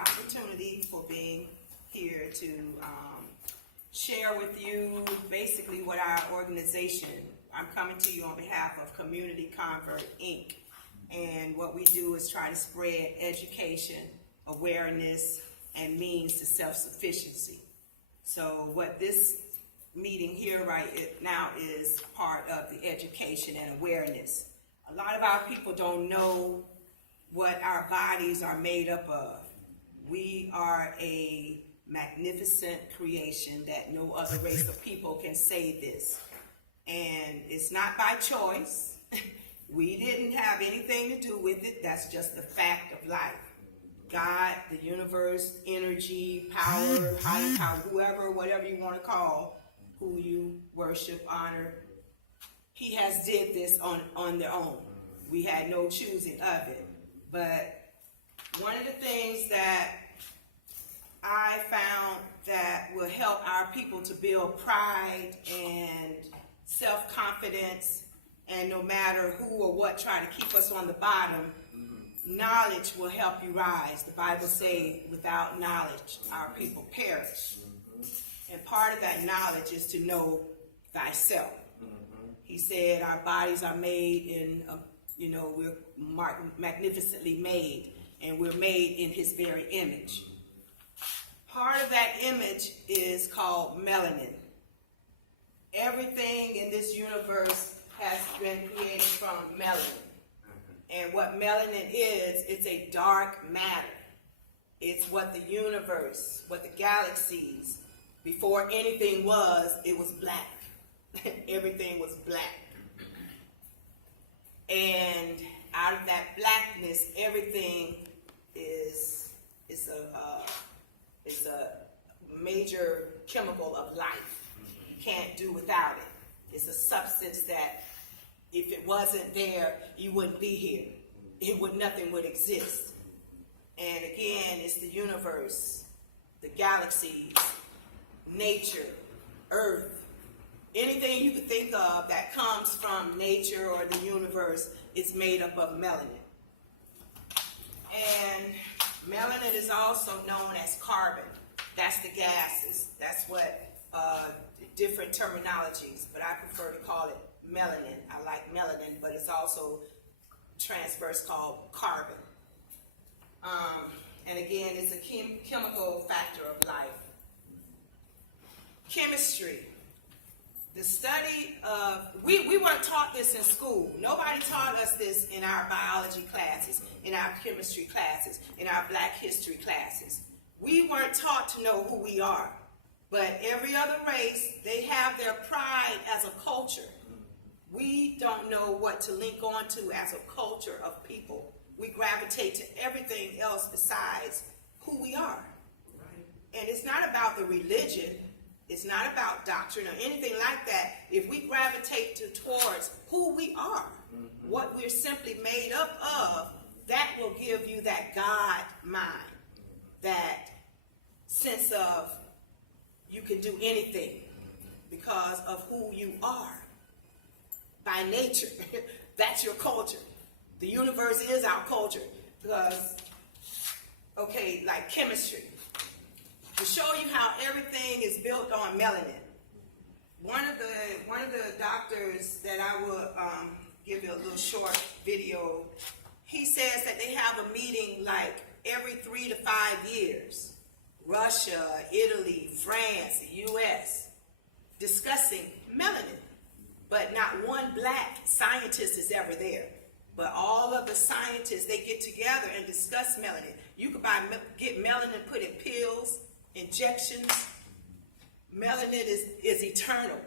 opportunity for being here to share with you basically what our organization, I'm coming to you on behalf of Community Convert, Inc. And what we do is try to spread education, awareness, and means to self-sufficiency. So what this meeting here right now is part of the education and awareness. A lot of our people don't know what our bodies are made up of. We are a magnificent creation that no other race of people can say this. And it's not by choice. We didn't have anything to do with it. That's just the fact of life. God, the universe, energy, power, higher power, whoever, whatever you want to call, who you worship, honor, he has did this on their own. We had no choosing of it. But one of the things that I found that will help our people to build pride and self-confidence, and no matter who or what try to keep us on the bottom, knowledge will help you rise. The Bible says, without knowledge, our people perish. And part of that knowledge is to know thyself. He said our bodies are made in, we're magnificently made, and we're made in his very image. Part of that image is called melanin. Everything in this universe has been created from melanin. And what melanin is, it's a dark matter. It's what the universe, what the galaxies, before anything was, it was black. Everything was black. And out of that blackness, everything is a major chemical of life. You can't do without it. It's a substance that if it wasn't there, you wouldn't be here. Nothing would exist. And again, it's the universe, the galaxies, nature, earth, anything you could think of that comes from nature or the universe, it's made up of melanin. And melanin is also known as carbon. That's the gases. That's what different terminologies, but I prefer to call it melanin. I like melanin, but it's also transverse called carbon. And again, it's a chemical factor of life. Chemistry. The study of, we weren't taught this in school. Nobody taught us this in our biology classes, in our chemistry classes, in our black history classes. We weren't taught to know who we are. But every other race, they have their pride as a culture. We don't know what to link on to as a culture of people. We gravitate to everything else besides who we are. And it's not about the religion. It's not about doctrine or anything like that. If we gravitate towards who we are, what we're simply made up of, that will give you that God mind, that sense of you can do anything because of who you are. By nature, that's your culture. The universe is our culture because, like chemistry, to show you how everything is built on melanin. One of the doctors that I will give you a little short video, he says that they have a meeting like every 3 to 5 years. Russia, Italy, France, the U.S., discussing melanin. But not one black scientist is ever there. But all of the scientists, they get together and discuss melanin. You could get melanin put in pills, injections. Melanin is eternal.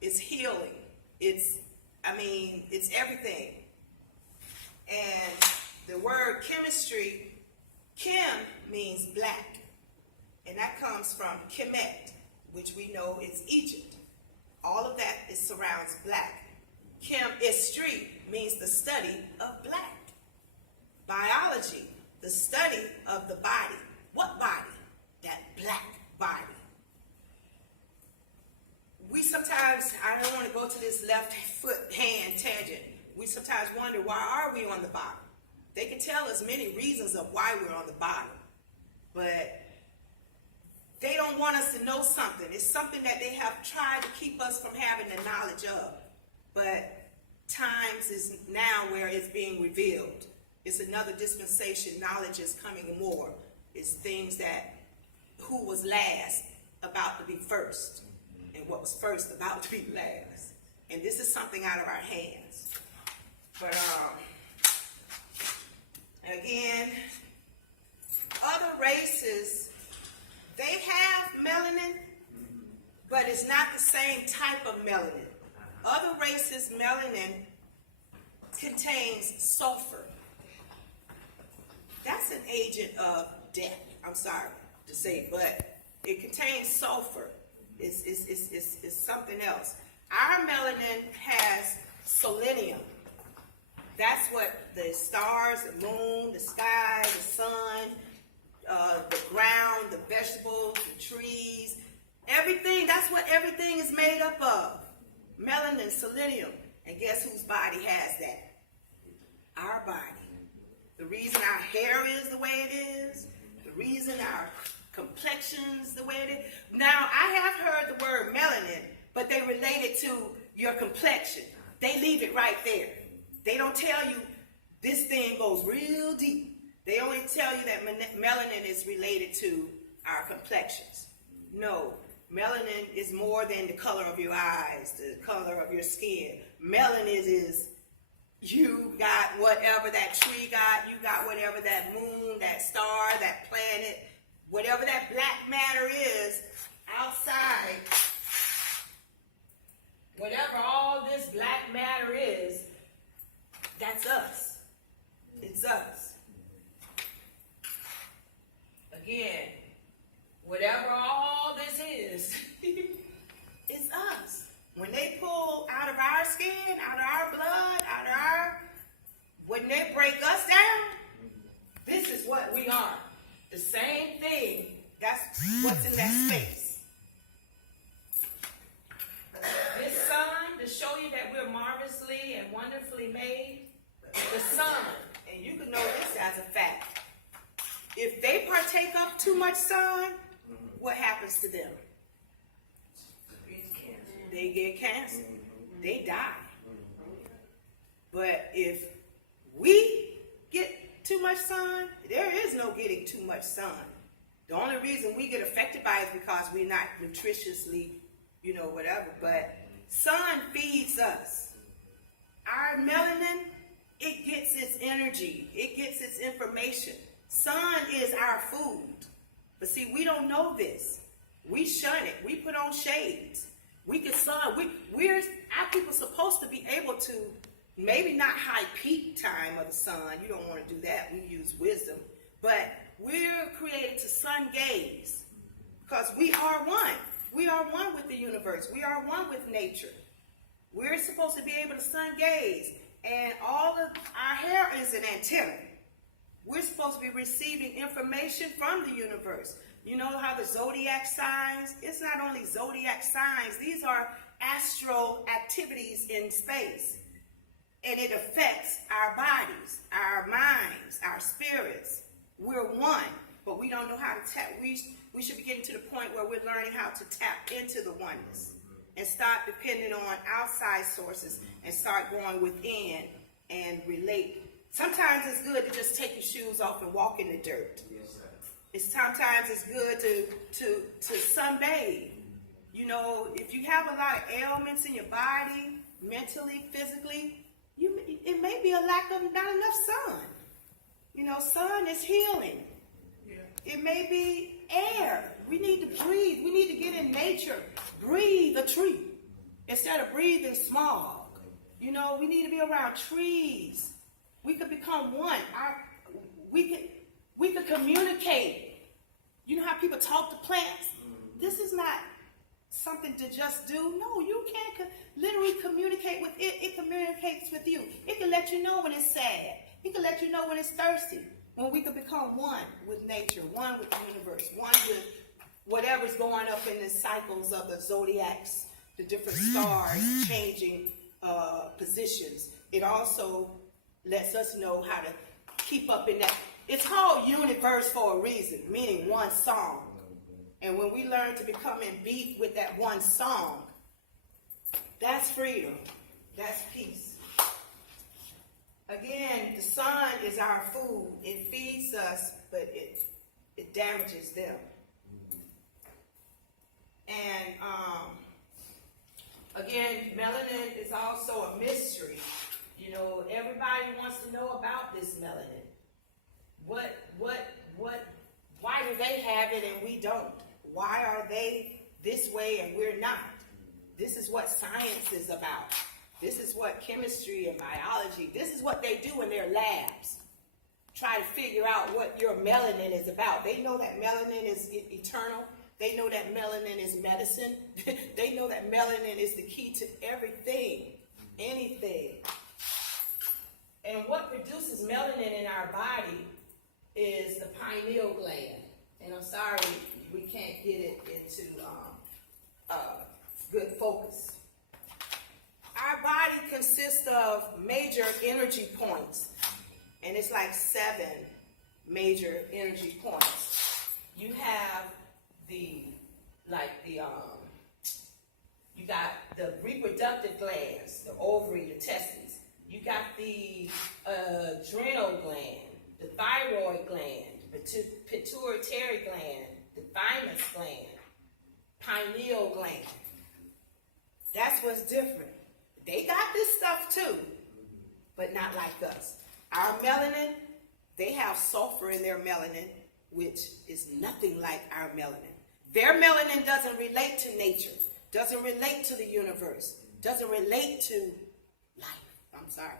It's healing. It's everything. And the word chemistry, chem means black. And that comes from Kemet, which we know is Egypt. All of that surrounds black. Chemistry means the study of black. Biology, the study of the body. What body? That black body. We sometimes, I don't want to go to this left foot hand tangent. We sometimes wonder, why are we on the bottom? They can tell us many reasons of why we're on the bottom. but they don't want us to know something. It's something that they have tried to keep us from having the knowledge of. But times is now where it's being revealed. It's another dispensation. Knowledge is coming more. It's things that who was last about to be first, and what was first about to be last. And this is something out of our hands. But again, other races, they have melanin, but it's not the same type of melanin. Other races' melanin contains sulfur. That's an agent of death. I'm sorry to say, but it contains sulfur. It's something else. Our melanin has selenium. That's what the stars, the moon, the sky, the sun, the ground, the vegetables, the trees, everything, that's what everything is made up of. Melanin, selenium. And guess whose body has that? Our body. The reason our hair is the way it is, the reason our complexion's the way it is. Now, I have heard the word melanin, but they relate it to your complexion. They leave it right there. They don't tell you this thing goes real deep. They only tell you that melanin is related to our complexions. No, melanin is more than the color of your eyes, the color of your skin. Melanin is you got whatever that tree got, you got whatever that moon, that star, that planet, whatever that black matter is outside, whatever all this black matter is, that's us. It's us. Again, whatever all this is, it's us. When they pull out of our skin, out of our blood, when they break us down, this is what we are. The same thing. That's what's in that space. This sun, to show you that we're marvelously and wonderfully made, the sun, and you can know this as a fact. If they partake of too much sun, what happens to them? They get cancer. They die. But if we get too much sun, there is no getting too much sun. The only reason we get affected by it is because we're not nutritiously, whatever. But sun feeds us. Our melanin, it gets its energy. It gets its information. Sun is our food. But see, we don't know this. We shun it. We put on shades. We can sun. Our people supposed to be able to, maybe not high peak time of the sun. You don't want to do that. We use wisdom. But we're created to sun gaze. Because we are one. We are one with the universe. We are one with nature. We're supposed to be able to sun gaze. And all of our hair is an antenna. We're supposed to be receiving information from the universe. You know how the zodiac signs, it's not only zodiac signs, these are astral activities in space. And it affects our bodies, our minds, our spirits. We're one, but we don't know how to tap. We should be getting to the point where we're learning how to tap into the oneness and stop depending on outside sources and start going within and relate. Sometimes it's good to just take your shoes off and walk in the dirt. Sometimes it's good to sunbathe. If you have a lot of ailments in your body, mentally, physically, it may be a lack of not enough sun. Sun is healing. It may be air. We need to breathe. We need to get in nature. Breathe a tree instead of breathing smog. We need to be around trees. We could become one. We could communicate. You know how people talk to plants? This is not something to just do. No, you can't literally communicate with it. It communicates with you. It can let you know when it's sad. It can let you know when it's thirsty. When we can become one with nature, one with the universe, one with whatever's going up in the cycles of the zodiacs, the different stars changing positions. It also lets us know how to keep up in that It's called universe for a reason, meaning one song. And when we learn to become in beat with that one song, that's freedom. That's peace. Again, the sun is our food. It feeds us, but it damages them. And again, melanin is also a mystery. You know, everybody wants to know about this melanin. Why do they have it and we don't? Why are they this way and we're not? This is what science is about. This is what chemistry and biology, this is what they do in their labs. Try to figure out what your melanin is about. They know that melanin is eternal. They know that melanin is medicine. They know that melanin is the key to everything, anything. And what produces melanin in our body is the pineal gland. And I'm sorry, we can't get it into good focus. Our body consists of major energy points, and it's like 7 major energy points. You have you got the reproductive glands, the ovary, the testes. You got the adrenal gland, the thyroid gland, the pituitary gland, the thymus gland, pineal gland. That's what's different. They got this stuff too, but not like us. Our melanin, they have sulfur in their melanin, which is nothing like our melanin. Their melanin doesn't relate to nature, doesn't relate to the universe, doesn't relate to life. I'm sorry.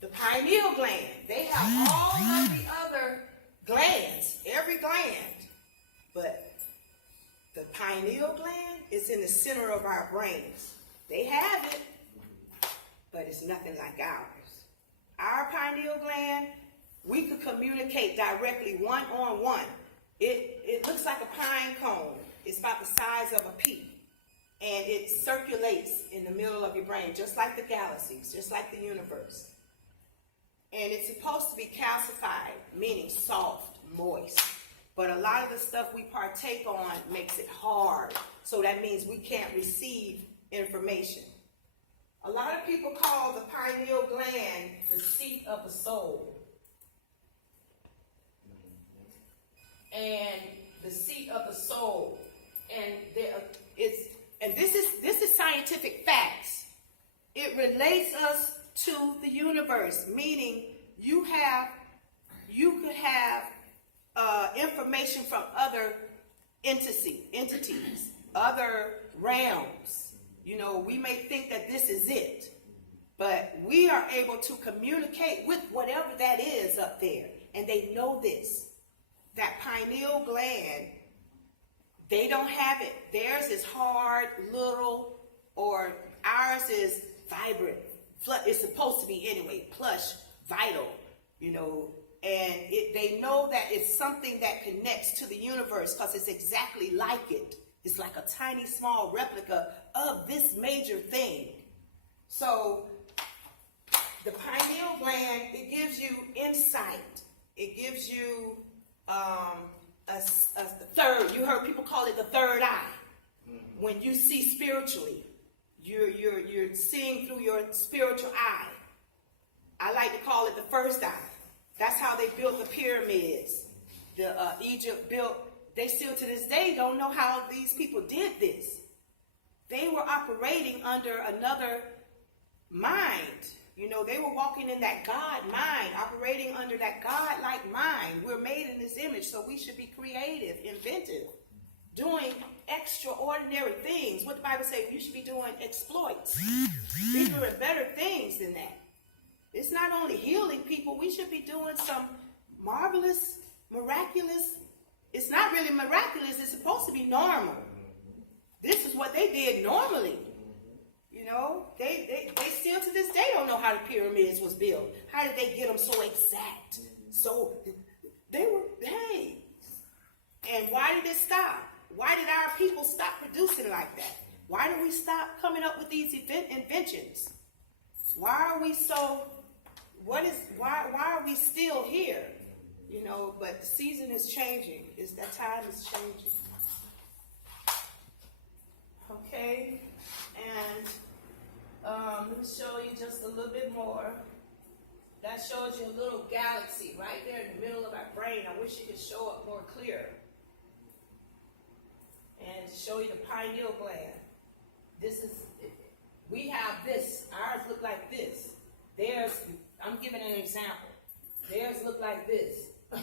The pineal gland, they have all of the other glands, every gland, but the pineal gland is in the center of our brains. They have it, but it's nothing like ours. Our pineal gland, we could communicate directly one-on-one. It looks like a pine cone. It's about the size of a pea. And it circulates in the middle of your brain, just like the galaxies, just like the universe. And it's supposed to be calcified, meaning soft, moist. But a lot of the stuff we partake on makes it hard. So that means we can't receive information. A lot of people call the pineal gland the seat of the soul. And the seat of the soul. And this is scientific facts. It relates us to the universe, meaning you could have information from other entities, other realms. You know, we may think that this is it, but we are able to communicate with whatever that is up there, and they know this. That pineal gland, they don't have it. Theirs is hard, little, or ours is vibrant. It's supposed to be anyway, plush, vital, you know. And they know that it's something that connects to the universe because it's exactly like it. It's like a tiny, small replica of this major thing. So the pineal gland, it gives you insight. It gives you the third. You heard people call it the third eye. When you see spiritually, you're seeing through your spiritual eye. I like to call it the first eye. That's how they built the pyramids. Egypt built. They still to this day don't know how these people did this. They were operating under another mind. You know, they were walking in that God mind, operating under that God-like mind. We're made in this image, so we should be creative, inventive, doing extraordinary things. What the Bible says, you should be doing exploits, bigger and better things than that. It's not only healing people, we should be doing some marvelous, miraculous. It's not really miraculous, it's supposed to be normal. This is what they did normally. You know, they still to this day don't know how the pyramids was built. How did they get them so exact? So they were, hey. And why did it stop? Why did our people stop producing like that? Why did we stop coming up with these inventions? Why are we so, why are we still here? you know, but the season is changing. That time is changing. Okay, and let me show you just a little bit more. That shows you a little galaxy right there in the middle of our brain. I wish it could show up more clear. And to show you the pineal gland. We have this. Ours look like this. Theirs, I'm giving an example. Theirs look like this. And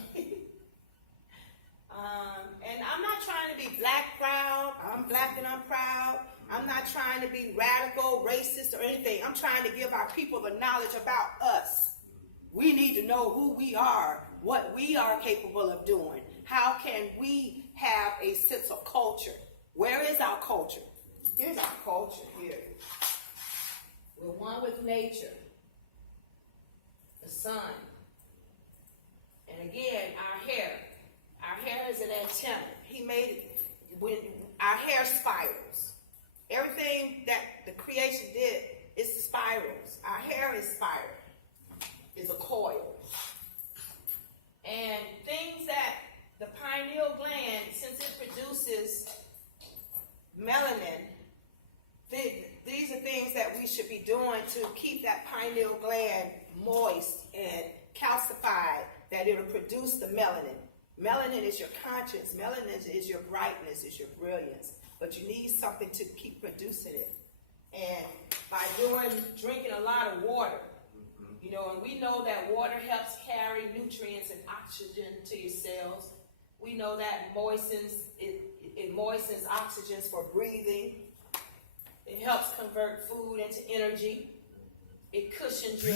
I'm not trying to be black proud. I'm black and I'm proud. I'm not trying to be radical, racist, or anything. I'm trying to give our people the knowledge about us. We need to know who we are, what we are capable of doing. How can we have a sense of culture? Where is our culture? Here's our culture here. We're one with nature, the sun. And again, our hair. Our hair is an antenna. He made it when our hair spirals. Everything that the creation did is spirals. Our hair is spiral. Is a coil. And things that the pineal gland, since it produces melanin, these are things that we should be doing to keep that pineal gland moist and calcified, that it'll produce the melanin. Melanin is your conscience. Melanin is your brightness, is your brilliance. But you need something to keep producing it. And by drinking a lot of water, you know, and we know that water helps carry nutrients and oxygen to your cells. We know that it moistens oxygens for breathing. It helps convert food into energy. It cushions your